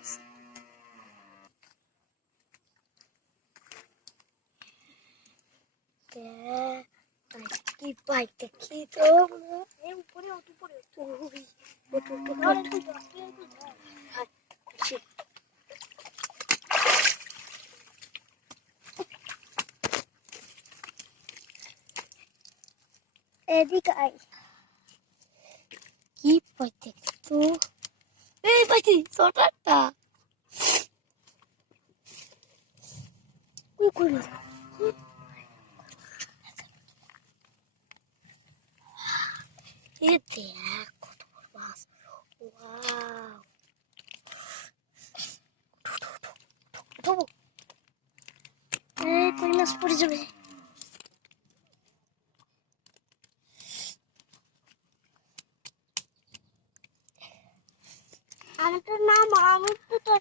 casa. É, aqui, vai, aqui, toma. Eu, por eu, tu, por eu, tu, ui. Eu, tu, tu, tu, tu, tu, tu, tu, Eddie guys. Keep. 何そうだった。これこれ。Look at that. Wow. Tubo. Eh, poniendo los puros আমি তো নাম আমি তো তোর